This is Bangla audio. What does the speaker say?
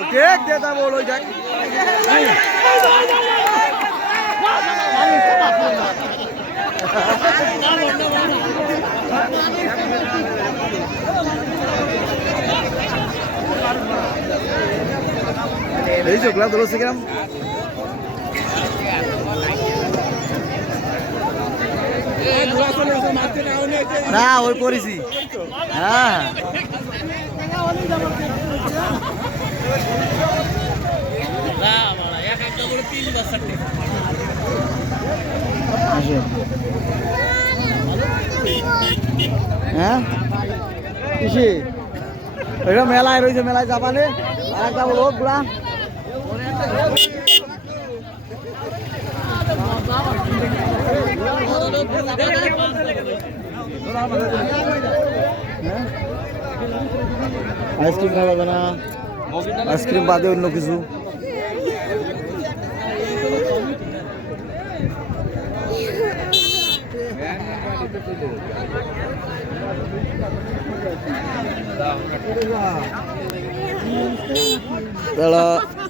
ওকে দে তা বল ওই দেখ এই চোখলা ধরছে কিরাম না ওই করেছি হ্যাঁ। হ্যাঁ কিসে এটা মেলায় রয়েছে মেলায় যাবানে আর একটা বলো পুরা আইসক্রিম খাওয়া যাবে না। আইসক্রিম বাদে অন্য কিছু। তাহলে